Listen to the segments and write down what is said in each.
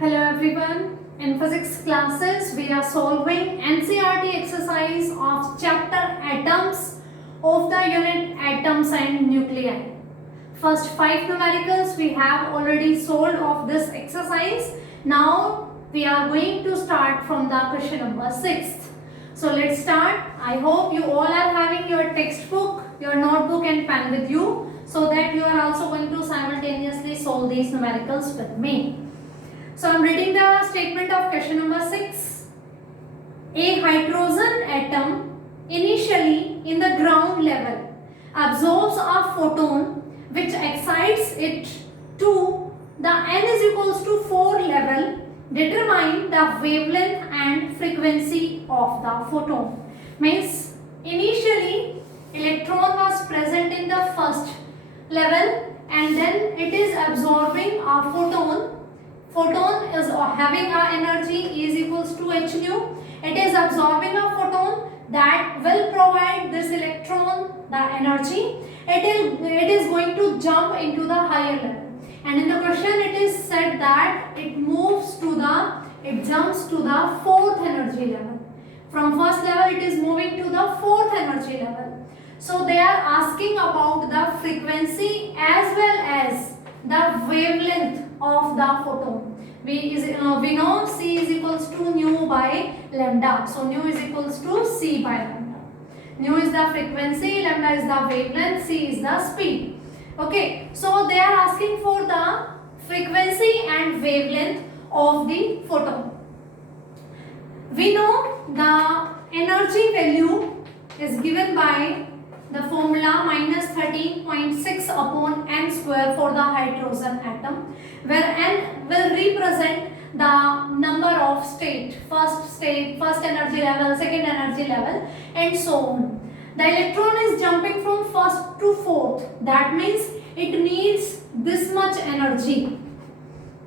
Hello everyone. In physics classes, we are solving NCERT exercise of chapter atoms of the unit atoms and nuclei. First 5 numericals we have already solved of this exercise. Now we are going to start from the question number 6. So let's start. I hope you all are having your textbook, your notebook and pen with you, so that you are also going to simultaneously solve these numericals with me. So I am reading the statement of question number 6. A hydrogen atom initially in the ground level absorbs a photon which excites it to the n is equals to 4 level. Determine the wavelength and frequency of the photon. Means initially electron was present in the first level and then it is absorbing a photon. Photon is having a energy E is equals to h nu. It is absorbing a photon that will provide this electron the energy. It is going to jump into the higher level. And in the question it is said that it jumps to the fourth energy level. From first level it is moving to the fourth energy level. So they are asking about the frequency as well as the wavelength of the photon. We know C is equals to nu by lambda. So nu is equals to C by lambda. Nu is the frequency, lambda is the wavelength, C is the speed. Okay, so they are asking for the frequency and wavelength of the photon. We know the energy value is given by the formula minus 13.6 upon n square for the hydrogen atom, where n will represent the number of state, first energy level, second energy level and so on. The electron is jumping from first to fourth. That means it needs this much energy.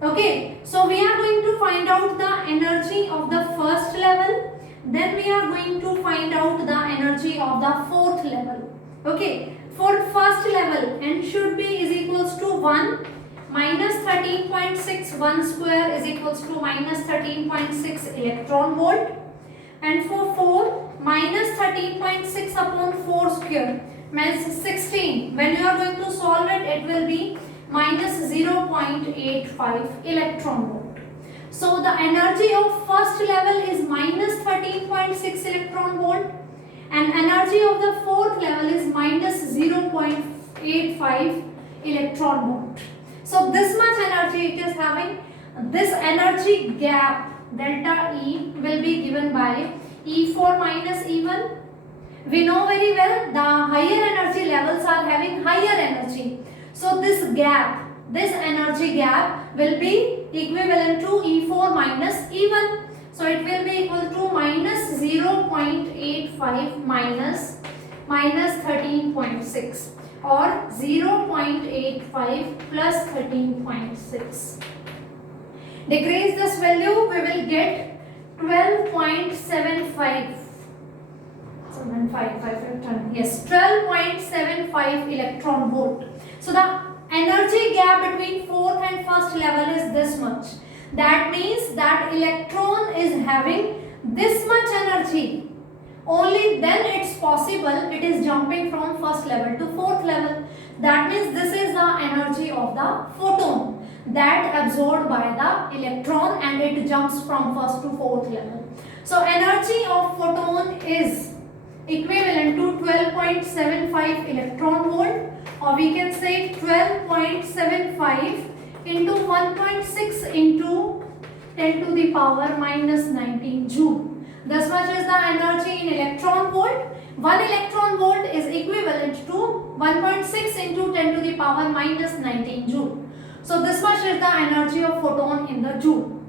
Okay, so we are going to find out the energy of the first level. Then we are going to find out the energy of the fourth level. Okay, for first level n should be is equals to 1 minus 13.6 1 square is equals to minus 13.6 electron volt, and for 4 minus 13.6 upon 4 square means 16. When you are going to solve it, it will be minus 0.85 electron volt. So the energy of first level is minus 13.6 electron volt and energy of the fourth level is minus 0.85 electron volt. So this much energy it is having. This energy gap delta E will be given by E4 minus E1. We know very well the higher energy levels are having higher energy. So this gap, this energy gap will be equivalent to E4 minus E1. So it will be equal to minus 0.85 minus 13.6 or 0.85 plus 13.6. Decrease this value, we will get 12.75. 12.75 electron volt. So the energy gap between fourth and first level is this much. That means that electron is having this much energy. Only then it's possible it is jumping from first level to fourth level. That means this is the energy of the photon that absorbed by the electron and it jumps from first to fourth level. So energy of photon is equivalent to 12.75 electron volt, or we can say 12.75 into 1.6 into 10 to the power minus 19 joule. This much is the energy in electron volt. 1 electron volt is equivalent to 1.6 into 10 to the power minus 19 joule. So this much is the energy of photon in the joule.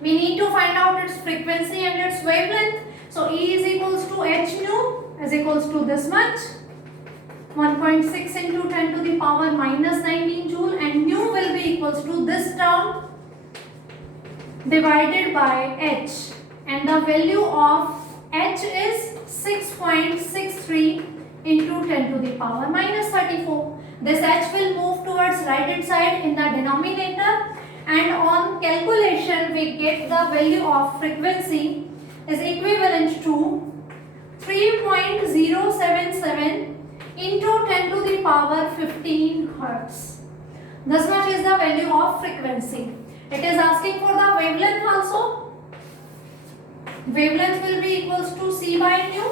We need to find out its frequency and its wavelength. So E is equals to h nu is equals to this much, 1.6 into 10 to the power minus 19 joule, and nu will be equals to this term divided by h, and the value of h is 6.63 into 10 to the power minus 34. This h will move towards right hand side in the denominator and on calculation we get the value of frequency is equivalent to 3.077 into 10 to the power 15 hertz. This much is the value of frequency. It is asking for the wavelength also. Wavelength will be equals to c by nu,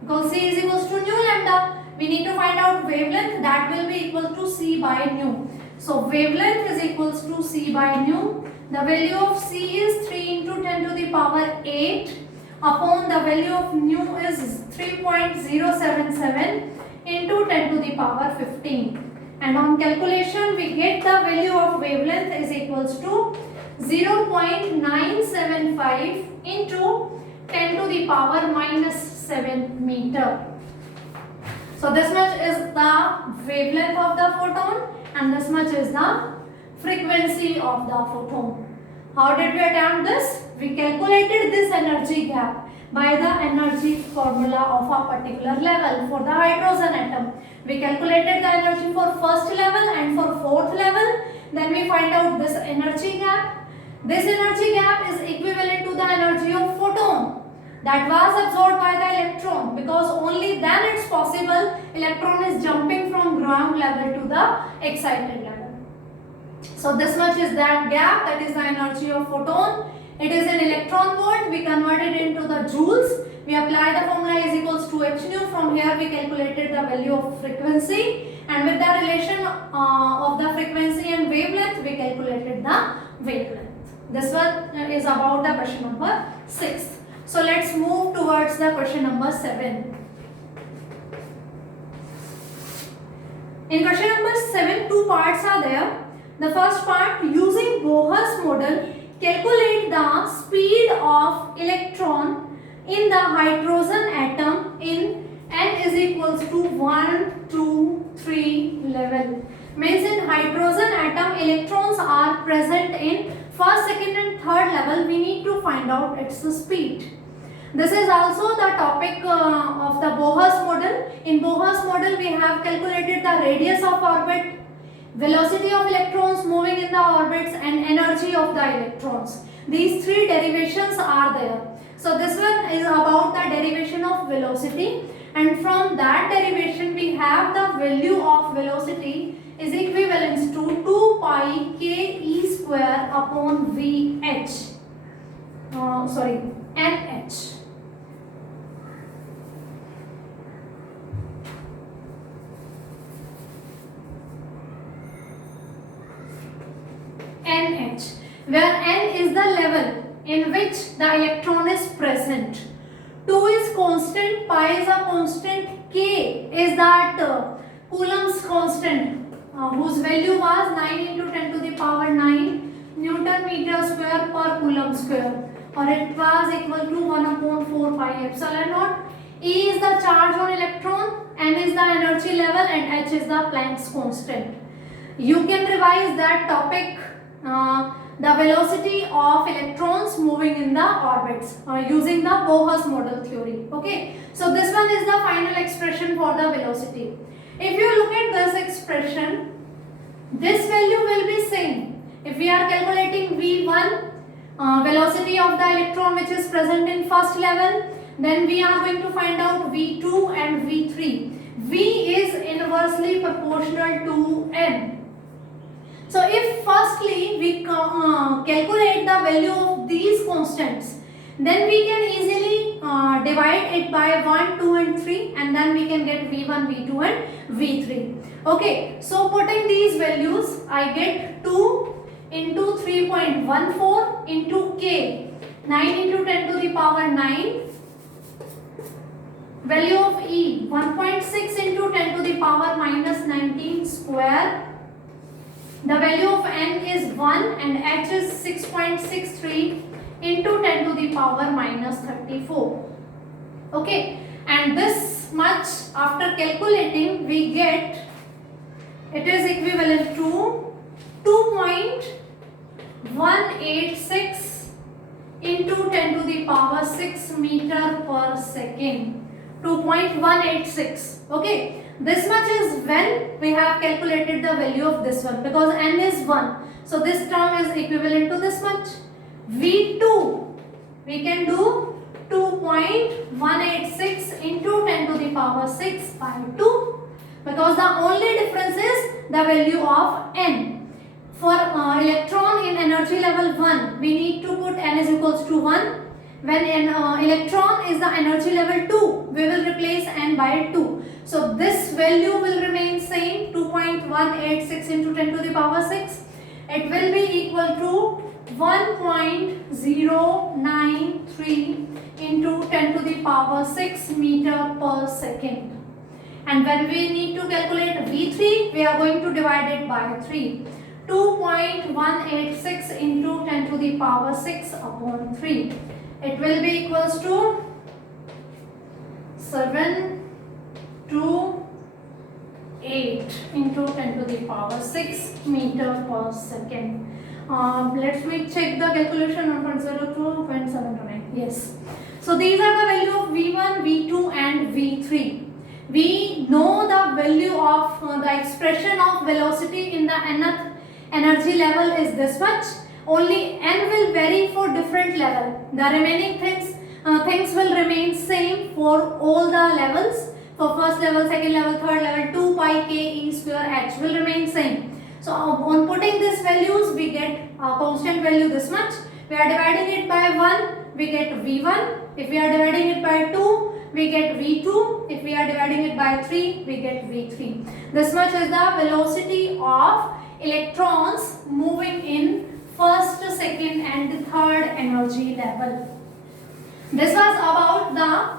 because c is equals to nu lambda. We need to find out wavelength, that will be equal to c by nu. So wavelength is equals to c by nu. The value of c is 3 into 10 to the power 8 upon the value of nu is 3.077 into 10 to the power 15. And on calculation we get the value of wavelength is equals to 0.975 into 10 to the power minus 7 meter. So this much is the wavelength of the photon and this much is the frequency of the photon. How did we attempt this? We calculated this energy gap by the energy formula of a particular level for the hydrogen atom. We calculated the energy for first level and for fourth level. Then we find out this energy gap. This energy gap is equivalent to the energy of photon that was absorbed by the electron, because only then it's possible electron is jumping from ground level to the excited level. So this much is that gap, that is the energy of photon. It is an electron volt. We converted into the joules. We apply the formula is equals to h nu. From here we calculated the value of frequency, and with the relation of the frequency and wavelength we calculated the wavelength. This one is about the question number 6. So let's move towards the question number 7. In question number 7, two parts are there. The first part, using Bohr's model, calculate the speed of electron in the hydrogen atom in n is equals to 1, 2, 3 level. Means in hydrogen atom electrons are present in first, second and third level. We need to find out its speed. This is also the topic of the Bohr's model. In Bohr's model we have calculated the radius of orbit, velocity of electrons moving in the orbits and energy of the electrons. These three derivations are there. So this one is about the derivation of velocity, and from that derivation we have the value of velocity is equivalent to 2 pi k e square upon nh. nh. nh, where n is the level in which the electron is present. 2 is constant, pi is a constant, k is that Coulomb's constant whose value was 9 into 10 to the power 9 Newton meter square per Coulomb square, or it was equal to 1 upon 4 pi epsilon naught. E is the charge on electron, n is the energy level and h is the Planck's constant. You can revise that topic, the velocity of electrons moving in the orbits using the Bohr's model theory. Okay, so this one is the final expression for the velocity. If you look at this expression, this value will be same. If we are calculating v1, velocity of the electron which is present in first level, then we are going to find out v2 and v3. V is inversely proportional to n. So if firstly we calculate the value of these constants, then we can easily divide it by 1, 2 and 3, and then we can get v1, v2 and v3. Okay, so putting these values I get 2 into 3.14 into k, 9 into 10 to the power 9, value of E 1.6 into 10 to the power minus 19 square. The value of n is 1 and h is 6.63 into 10 to the power minus 34. Okay, and this much after calculating we get, it is equivalent to 2.186 into 10 to the power 6 meter per second. 2.186. Okay, This much is when we have calculated the value of this one, because n is 1. So this term is equivalent to this much. V2, we can do 2.186 into 10 to the power 6 by 2, because the only difference is the value of n. For electron in energy level 1, we need to put n is equals to 1. When an electron is the energy level 2, we will replace n by 2. So this value will remain same, 2.186 into 10 to the power 6. It will be equal to 1.093 into 10 to the power 6 meter per second. And when we need to calculate V3, we are going to divide it by 3. 2.186 into 10 to the power 6 upon 3. It will be equals to 728 into 10 to the power 6 meter per second. Let me check the calculation. 1.02.729. Yes. So these are the value of V1, V2 and V3. We know the value of the expression of velocity in the nth energy level is this much. Only n will vary for different level. The remaining things will remain same for all the levels. For first level, second level, third level, 2 pi k e square h will remain same. So on putting these values, we get a constant value this much. We are dividing it by 1, we get V1. If we are dividing it by 2, we get V2. If we are dividing it by 3, we get V3. This much is the velocity of electrons moving in first, second and third energy level. This was about the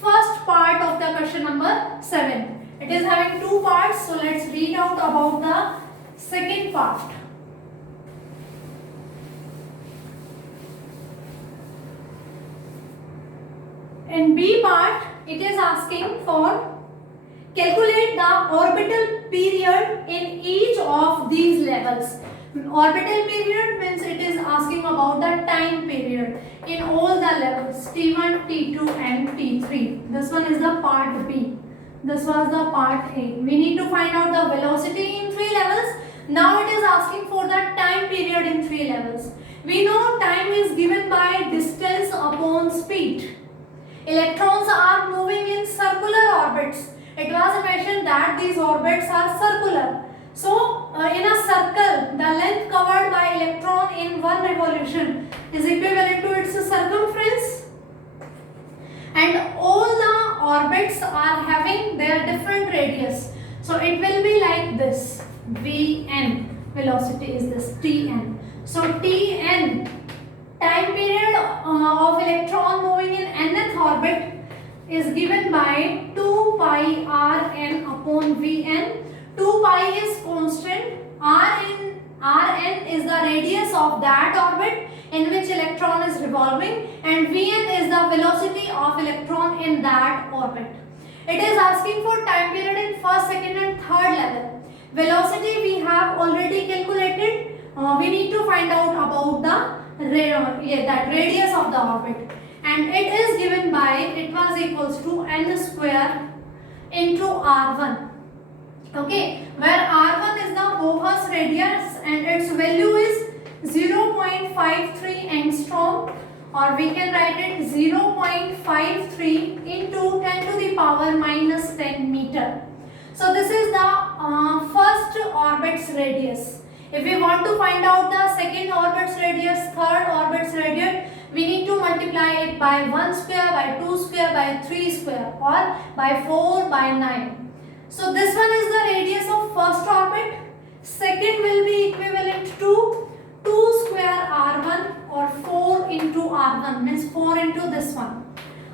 first part of the question number 7. It is having two parts, so let's read out about the second part. In B part, it is asking for calculate the orbital period in each of these levels. Orbital period means it is asking about the time period in all the levels T1, T2 and T3. This one is the part B. This was the part A. We need to find out the velocity in 3 levels. Now it is asking for the time period in 3 levels. We know time is given by distance upon speed. Electrons are moving in circular orbits. It was mentioned that these orbits are circular. So, in a circle, the length covered by electron in one revolution is equivalent to its circumference. And all the orbits are having their different radius. So, it will be like this. Vn, velocity is this, Tn. So, Tn, time period of electron moving in nth orbit is given by 2 pi Rn upon Vn. 2 pi is constant, Rn is the radius of that orbit in which electron is revolving, and Vn is the velocity of electron in that orbit. It is asking for time period in first, second and third level. Velocity we have already calculated. We need to find out about the that radius of the orbit, and it is given by, it was equals to n square into r1. Okay, where r1 is the Bohr's radius and its value is 0.53 angstrom, or we can write it 0.53 into 10 to the power minus 10 meter. So this is the first orbit's radius. If we want to find out the second orbit's radius, third orbit's radius, we need to multiply it by 1 square, by 2 square, by 3 square, or by 4 by 9. So this one is the radius of first orbit. Second will be equivalent to 2 square r1, or 4 into r1, means 4 into this one.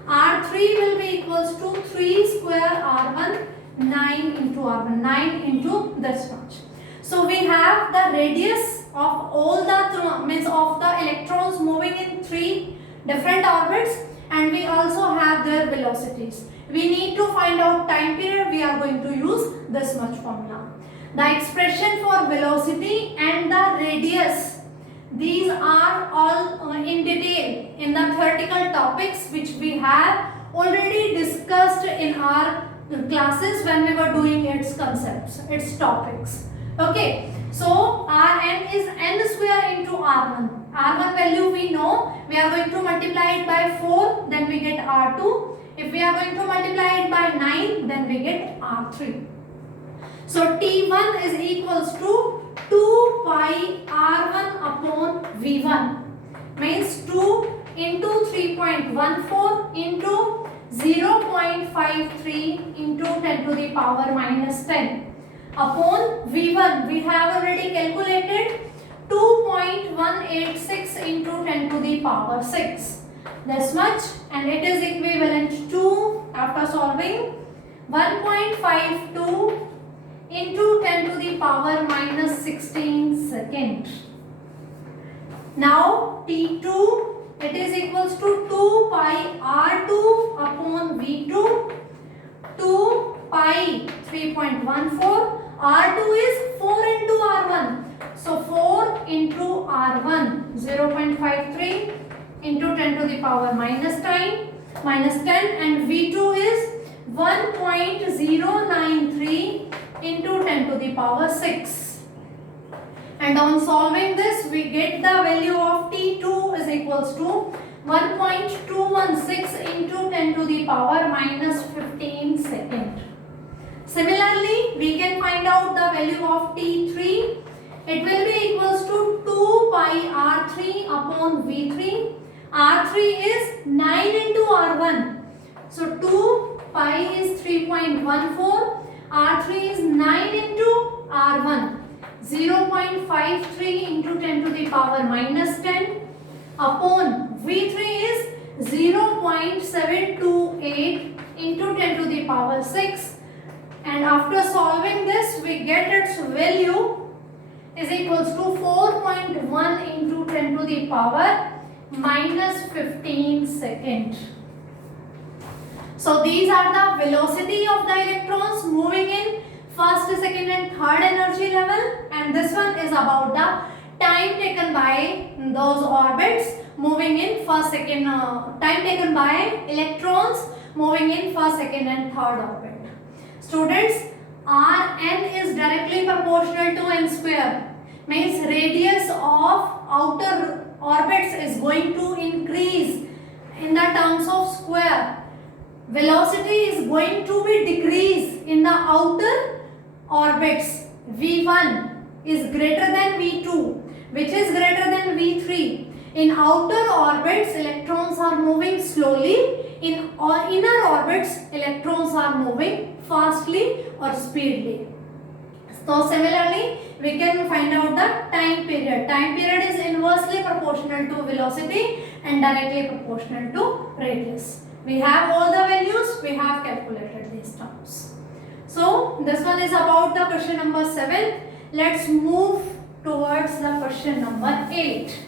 R3 will be equals to 3 square r1, 9 into r1, 9 into this much. So we have the radius of all the means of the electrons moving in 3 different orbits, and we also have their velocities. We need to find out time period. We are going to use this much formula. The expression for velocity and the radius, these are all in detail in the theoretical topics which we have already discussed in our classes when we were doing its concepts, its topics. Okay, so Rn is n square into R1. R1 value we know, we are going to multiply it by 4, then we get R2. If we are going to multiply it by 9, then we get R3. So T1 is equals to 2 pi R1 upon V1, means 2 into 3.14 into 0.53 into 10 to the power minus 10 upon V1. We have already calculated 2.186 into 10 to the power 6. This much, and it is equivalent to, after solving, 1.52 into 10 to the power minus 16 second. Now T2, it is equals to 2 pi R2 upon V2, 2 pi 3.14, R2 is 4 into R1. So 4 into R1, 0.53 into 10 to the power minus 10, and V2 is 1.093 into 10 to the power 6. And on solving this, we get the value of T2 is equals to 1.216 into 10 to the power minus 15 second. Similarly, we can find out the value of T3. It will be equals to 2 pi R3 upon V3. R3 is 9 into R1. So 2 pi is 3.14. R3 is 9 into R1. 0.53 into 10 to the power minus 10 upon V3 is 0.728 into 10 to the power 6, and after solving this we get its value is equals to 4.1 into 10 to the power minus 15 second. So these are the velocity of the electrons moving in first, second and third energy level, and this one is about the time taken by those orbits moving in first, second, time taken by electrons moving in first, second and third orbit. Students, Rn is directly proportional to n square, means radius of outer orbits is going to increase in the terms of square. Velocity is going to be decreased in the outer orbits. V1 is greater than V2, which is greater than V3. In outer orbits, electrons are moving slowly. In inner orbits, electrons are moving fastly or speedily. So similarly, we can find out the time period. Time period is inversely proportional to velocity and directly proportional to radius. We have all the values, we have calculated these terms. So this one is about the question number 7. Let's move towards the question number 8.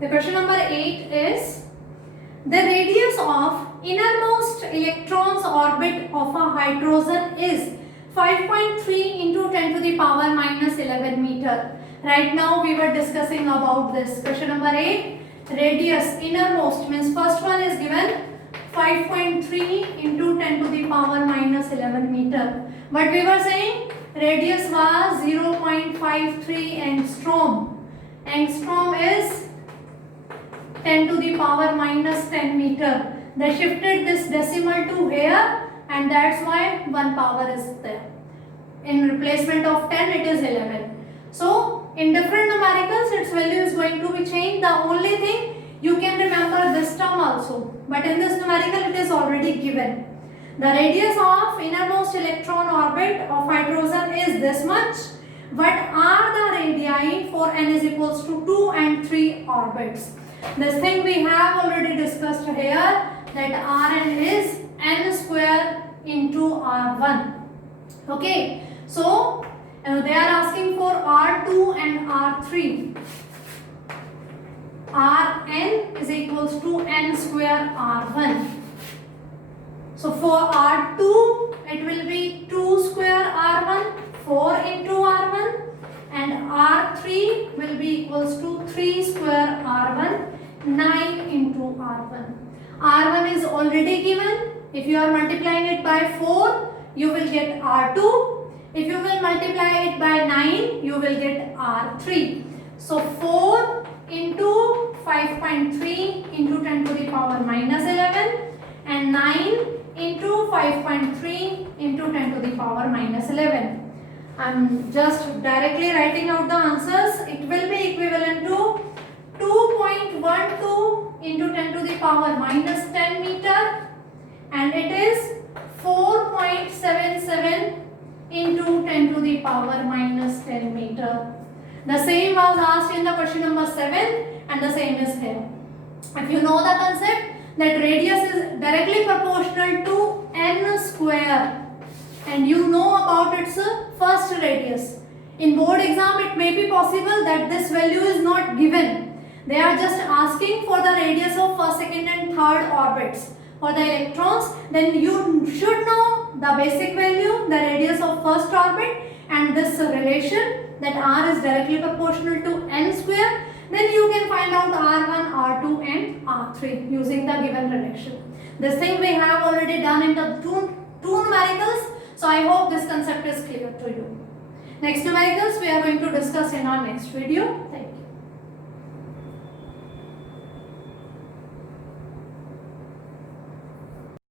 The question number 8 is, the radius of innermost electron's orbit of a hydrogen is 5.3 into 10 to the power minus 11 meter. Right now we were discussing about this. Question number 8, radius innermost means first one is given 5.3 into 10 to the power minus 11 meter. But we were saying radius was 0.53 angstrom. Angstrom is 10 to the power minus 10 meter. They shifted this decimal to here, and that's why one power is there. In replacement of 10 it is 11. So in different numericals its value is going to be changed. The only thing, you can remember this term also, but in this numerical it is already given. The radius of innermost electron orbit of hydrogen is this much. What are the radii for n is equals to 2 and 3 orbits? This thing we have already discussed here, that Rn is n square into R1. Okay, so they are asking for R2 and R3. Rn is equals to n square R1. So for R2 it will be 2 square R1, 4 into R1, and R3 will be equals to 3 square R1, 9 into R1. R1 is already given. If you are multiplying it by 4, you will get R2. If you will multiply it by 9, you will get R3. So 4 into 5.3 into 10 to the power minus 11 and 9 into 5.3 into 10 to the power minus 11. I'm just directly writing out the answers. It will be equivalent to 2.12 into 10 to the power minus 10 meter, and it is 4.77 into 10 to the power minus 10 meter. The same was asked in the question number 7 and the same is here. If you know the concept that radius is directly proportional to n square and you know about its first radius. In board exam it may be possible that this value is not given. They are just asking for the radius of first, second and third orbits. For the electrons, then you should know the basic value, the radius of first orbit and this relation that r is directly proportional to n square. Then you can find out R1, R2 and R3 using the given relation. This thing we have already done in the two numericals. So I hope this concept is clear to you. Next numericals we are going to discuss in our next video. Thank you.